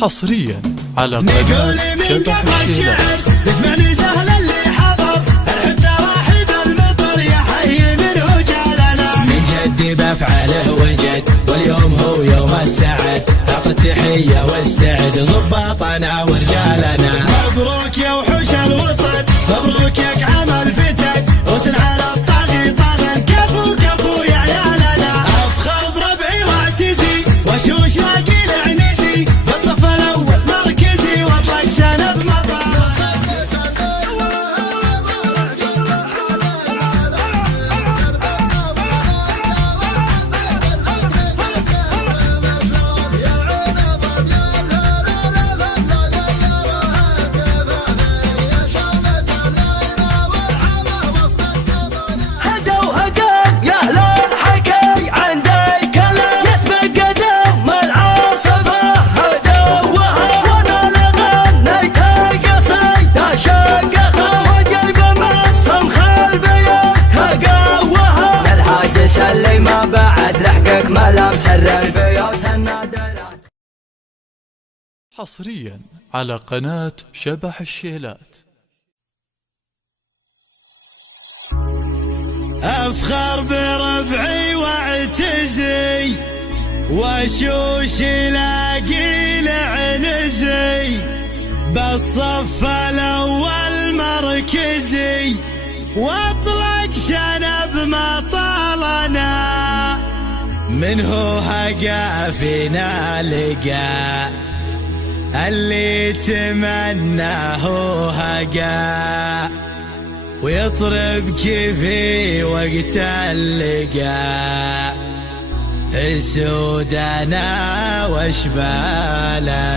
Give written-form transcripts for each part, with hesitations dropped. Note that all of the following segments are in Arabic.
حصريا على قناة شبح الشيلات. اسمعني سهل اللي حضر الحب تراحب المطر يا حي منه جالنا من جدي بفعله وجد واليوم هو يوم السعد اعطي التحية واستعد ضباطنا ورجالنا. مبروك يا وحوش الوطن مبروك يا كعام الفتن وسن على الطاغي طاغن كفو كفو يا عيالنا. افخر بربعي واعتزي وشوش لاقي العنزي بالصف الاول مركزي واطلق شنب مطر. اللي ما بعد لحقك ملام سر البيوت النادرات. حصريا على قناة شبح الشيلات. افخر بربعي واعتزي وشوش لاقي العنزي بالصف الاول مركزي واطلق شنب مطالنا منه هقا فينا لقى اللي تمناه هقا ويطرب كيفي وقت اللقا سودنا واشبالنا.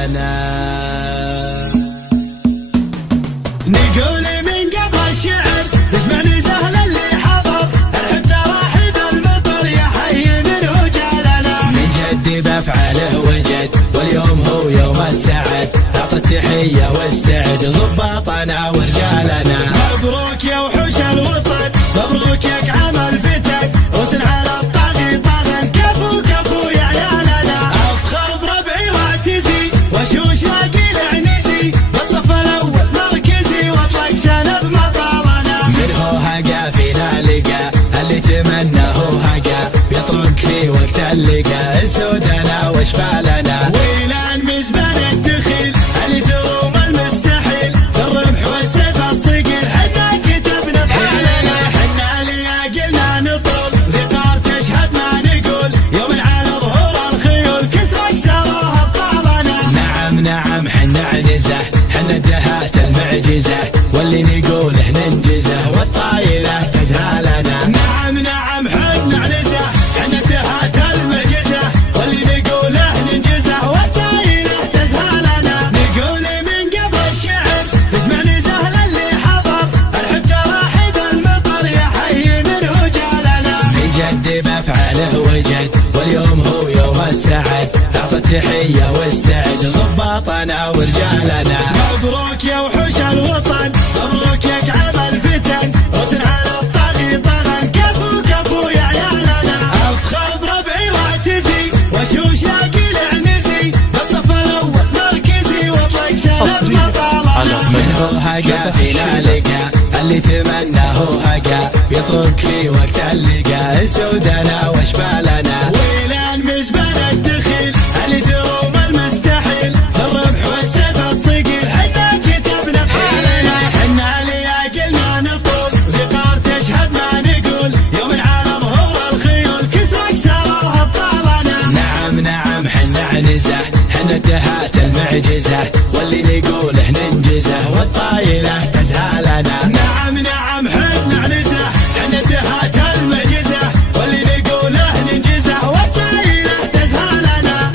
نقول من قبل الشعر اسمعني سهل اللي حضر الحب تراحب المطر يا حي منه جالنا من جدي بفعله وجد واليوم هو يوم السعد اعطي التحية واستعد ضباطنا ورجالنا. مبروك يا وحوش الوطن مبروك يا كعام الفتن وسن على الطاغي طاغن كفو كفو يا عيالنا. افخر بربعي واعتزي وشوش لاقي العنزي بالصف الاول مركزي واطلق شنب مطالنا منه هقا فينا لقى اللي تمناه هقا بيطرق في وقت اللقا سودنا واشبالنا. ويلان مزبان الدخيل اللي تروم المستحيل الرمح والسيف الصقيل حنا كتبنا بحالنا. حنا لياقلنا نطول ذكار تشهد ما نقول يوم على ظهور الخيول كسر اكسروها بطالنا. نعم نعم حنا عنزه حنا الدهات المعجزه واللي نقوله ننجزه والطايله تزهالنا. نعم نعم حنا عنزه حنا الدهات المعجزه واللي نقوله ننجزه والطايله تزهالنا. نقول من قبل الشعر اسمعني سهل اللي حضر الحب تراحب المطر يا حي منه جالنا من جدي بفعله وجد واليوم هو يوم السعد اعطي التحية واستعد ضباطنا ورجالنا. مبروك يا وحوش الوطن مبروك يا كعام الفتن وسن على الطاغي طغن كفو كفو يا عيالنا. افخر بربعي واعتزي وشوش لاقي العنزي بالصف الاول مركزي واطلق شنب مطالنا منه هقا فينا لقى اللي تمناه هقا بيطرق في وقت اللقا سودنا واشبالنا. ويلان مزبان الدخيل اللي تروم المستحيل الرمح والسيف الصقيل حنا كتبنا بحالنا. حنا لياقلنا نطول ذكار تشهد ما نقول يوم على ظهور الخيول كسر اكسروها بطالنا. نعم نعم حنا عنزه حنا الدهات المعجزه واللي نقوله ننجزه والطايله تزهالنا. نعم نعم حنا عنزه حنا الدهات المعجزه واللي نقوله ننجزه والطايله تزهالنا.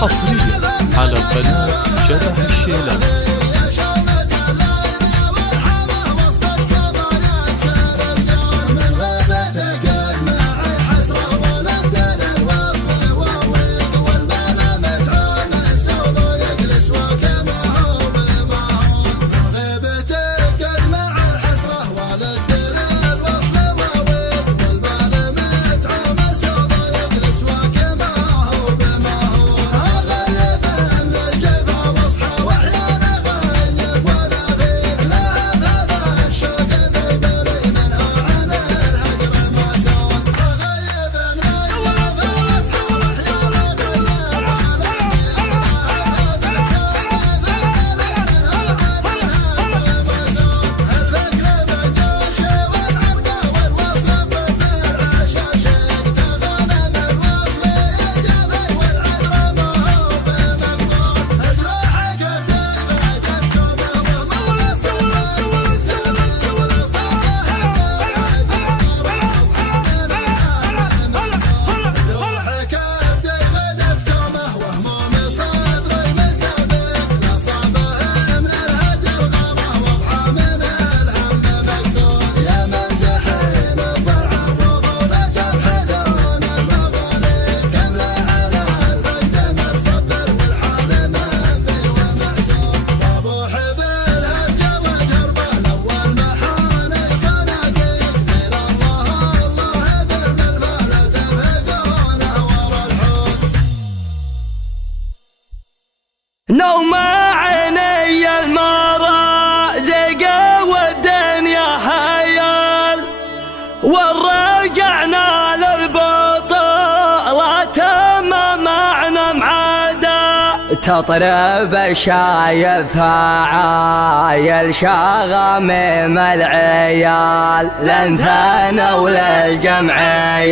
حصريا على قناة شبح الشيلات. نوم عيني المرازق والدنيا هيال، والرجعنا للبطولات ما معنا معدا. تطرب شايف عايل شغمم العيال، لنثنا وللجمعيال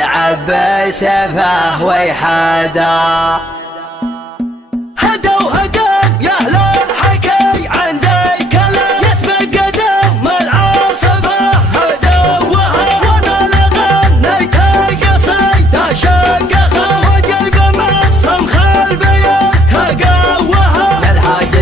عب سفه ويحدا.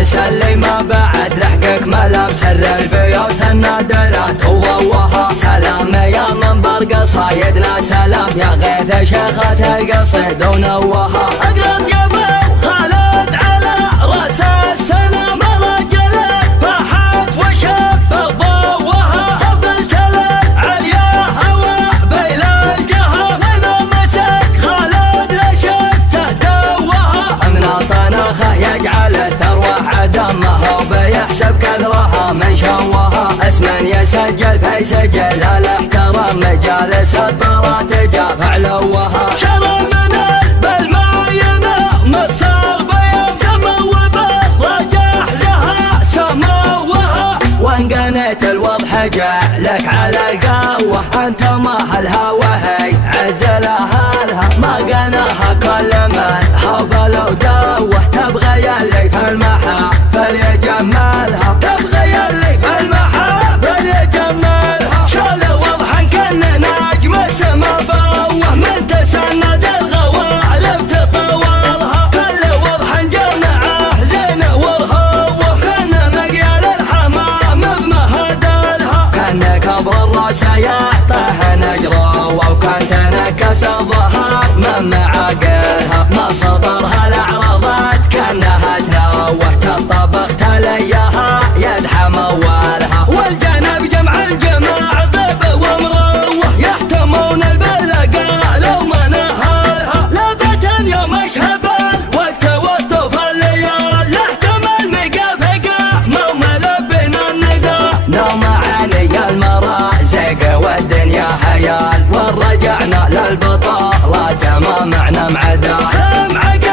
سلي ما بعد لحقك ملامس البيوت النادرات وضوها. سلام يا منبر قصايدنا، سلام يا غيث شيخة القصيد ونوها. اقرأ يا ابو خالد على راس السلام، رجلك فحت وشب ضوها. قبلت العليا هوى بين الجهة، انا مسك خالد لشفته توها. من طنخه يجعل الثروة دمها وبيحسب كثرها من شوها. اسما يسجل فيسجل الاحترام، مجالس الطرات جاف علوها. شرى من بالماينة مصر بيض سمو بالرجاح زها سموها. وان قنيت الوضح جعلك على القوة، انت ما هالهوى هي عزلها لها. ما قناها كل من هبل ودوه، تبغى يلي في المحافل يجملها. تبغى يلي في المحافل يجملها. شال وضحا كان نجم السما بوه، من تسند الغوالب تطولها. كل وضحا جمعه زين والهوه، كان مقيال الحمام بمهدلها. كان كبر الراس يعطيه نجروه، وكان تنكس الظهر من معاقلها. ما سطرها الاعراضات كانها تنوه، تطبخت ليها يدحم اولها. والجنب جمع الجماع ضب ومروه، يحتمون البلقاء لو ما نهالها. لابة يوم اشهبل وقت وسط الليال، لاحتمل مقافقة مو ملبنا النداء. نوم عيني المرازق والدنيا هيال، والرجعنا للبطولات ما معنا معدا.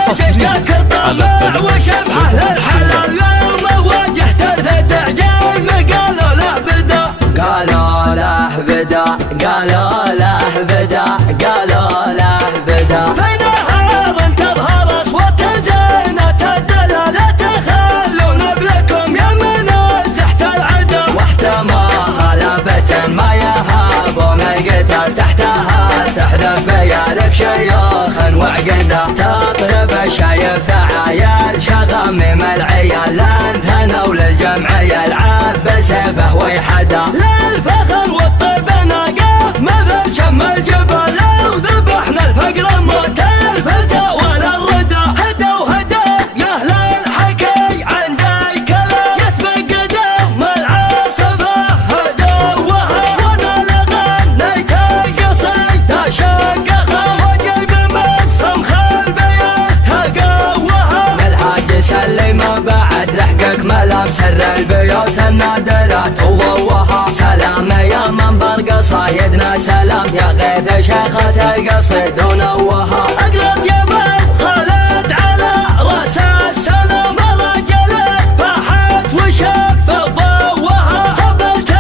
حصريا على قناة وشبحه للحلال، يوم واجهت ارثة عجايب قالوا له بدا. قالوا له بدا، قالوا له بدا، قالوا له بدا. في نهار تظهر اصوات زينة الدلالة، تخلون بلكم يا من زحت العدا. واحتماها لابة ما يهابون القتال، تحتها تحذف بيالك شيوخ وعقدا. تطرب الشيء شايف عيال شغمم العيال لان ثنوا للجمعية العاب بسيفه ويحدا للفخر والطيب ناقة مثل شم الجبل لو ذبحنا الفقر موت الفتى ولا الردى هدى وهدى يا اهل الحكي عندي كلام يسبق قدم العاصفة هدوها وانا لغنيت قصيدة شقها وجيب من صمخ البيت قوها الحاج سلم بعد لحقك ملام سر البيوت النادرات وضوها سلام يا منبر قصايدنا سلام يا غيث شيخة القصيد ونوها اقرب يا من خالد على راس السلام رجلك فاحت وشب ضوها هبلت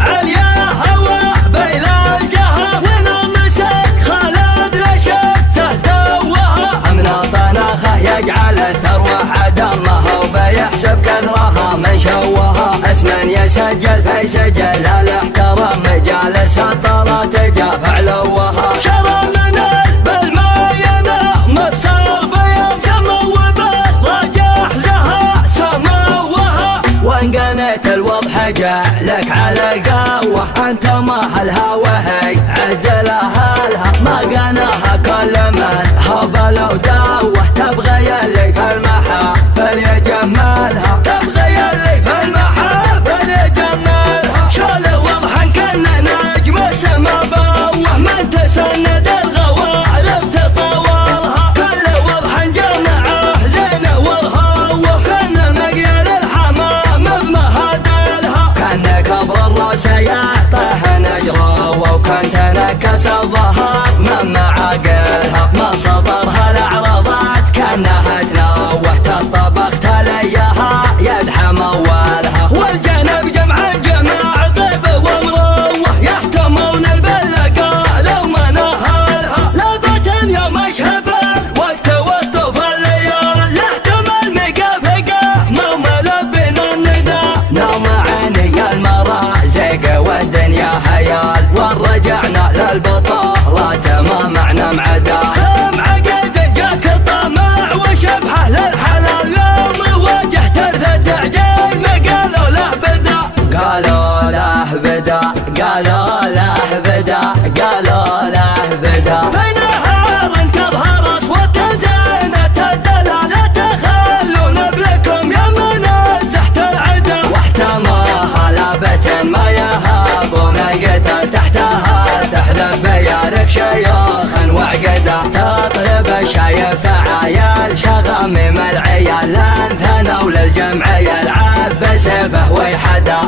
عليا هوا بين الجهة ونمسك خالد لشفته دوها من طناخه يجعل الثروة عدمها وبيحسب كثرها من شوها اسما يسجل في سجل الاحترام مجالس الطلات جاف علوها شرى من بالماينة مصر بيض سمو بالرجح زها سموها وان قنيت الوضح جعلك على القهوة انت ما هالهوى هي عزلها لها ما قناها كل من هبل ودوه تبغى يلي في المحافل يجملها تبغى يلي في المحافل يجملها شال وضحا كنا نجم السما بوه من تسند الغوالب تطورها كل وضحا جمعه زين والهوه كنا مقيل الحمام بمهادلها كان كبر الراس يعطيه نجروه وكان تنكس الظهر من معاقلها ما سطرها العرضات كانها تنوه تطبخ تليها يدحم اولها والجنب جمع طيب ومروه يحتمون البلقاء لو ما نهالها لابة يا مشهب الوقت وسط الليال يحتمل مقافقة مو ملبنا الندى نوم عيني المرازق والدنيا هيال ورجعنا للبطولات ما معنا معدا كم عقد جاك الطمع وشبحه للحلال يوم واجهت تعجيل قالوا له بدا قالوا له بدا قالوا له بدا قالوا له بدا في نهار تظهر اصوات زينة الدلالة تخلون بلكم يا من زحت العدا واحتماها لابة ما يهابون القتل تحتها تحذف بيارك شيوخا وعقدا تطلب شايف عيال شغمم العيال لان ثنوا للجمعية العاب بسيفه ويحدا